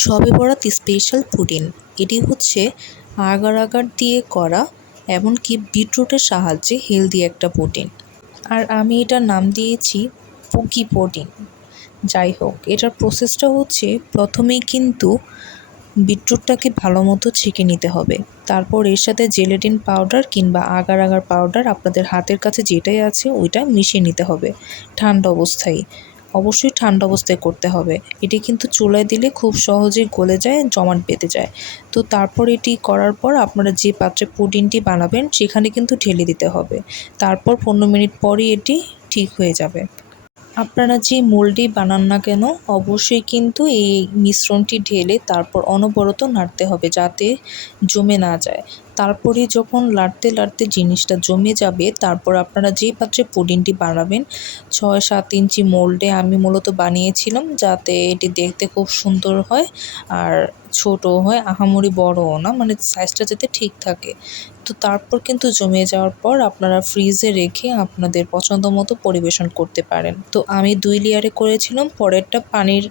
শবে বরাত special pudding. এটি হচ্ছে আগার আগার দিয়ে করা, এমনকি বিটরুটের সাহায্যে হেলদি একটা পুডিং। আর আমি এটার নাম দিয়েছি পুকি পুডিং। যাই হোক, এটার প্রসেসটা হচ্ছে প্রথমেই কিন্তু বিটরুটটাকে ভালো মতো ছেঁকে নিতে হবে। তারপর এর সাথে জেলেটিন পাউডার কিংবা আগার আগার পাউডার আপনাদের হাতের কাছে যেটাই আছে ওইটা মিশিয়ে নিতে হবে ঠান্ডা অবস্থায়। অবশ্যই ঠান্ডা অবস্থায় করতে হবে। এটি কিন্তু চুলায় দিলে খুব সহজেই গলে যায়, জমাট বেঁধে যায়। তো তারপর এটি করার পর আপনারা যে পাত্রে পুডিংটি বানাবেন সেখানে কিন্তু ঢেলে দিতে হবে। তারপর 15 মিনিট পরই এটি ঠিক হয়ে যাবে। আপনারা যে মোল্ডেই বানান না কেন অবশ্যই কিন্তু এই মিশ্রণটি ঢেলে তারপর অনবরত নাড়তে হবে যাতে জমে না যায়। তারপরে যখন লাড়তে লাড়তে জিনিসটা জমে যাবে, তারপর আপনারা যে পাত্রে পুডিংটি বানাবেন 6-7 ইঞ্চি মোল্ডে আমি মূলত বানিয়েছিলাম, যাতে এটি দেখতে খুব সুন্দর হয় আর ছোটও হয়, আহামরি বড়ও না, মানে সাইজটা যাতে ঠিক থাকে। তো তারপর কিন্তু জমে যাওয়ার পর আপনারা ফ্রিজে রেখে আপনাদের পছন্দ মতো পরিবেশন করতে পারেন। তো আমি 2 লেয়ারে করেছিলাম, পরেরটা পানির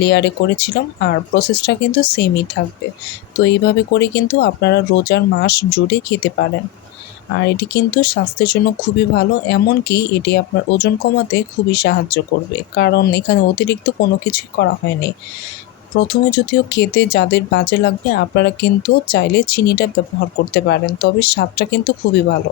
লেয়ারে করেছিলাম, আর প্রসেসটা কিন্তু সেমই থাকবে। তো এইভাবে করে কিন্তু আপনারা রোজার মাস জুড়ে খেতে পারেন। আর এটি কিন্তু স্বাস্থ্যের জন্য খুবই ভালো, এমনকি এটি আপনার ওজন কমাতে খুবই সাহায্য করবে, কারণ এখানে অতিরিক্ত কোনো কিছুই করা হয়নি। প্রথমে যদিও খেতে যাদের বাজে লাগবে আপনারা কিন্তু চাইলে চিনিটা ব্যবহার করতে পারেন, তবে স্বাদটা কিন্তু খুবই ভালো।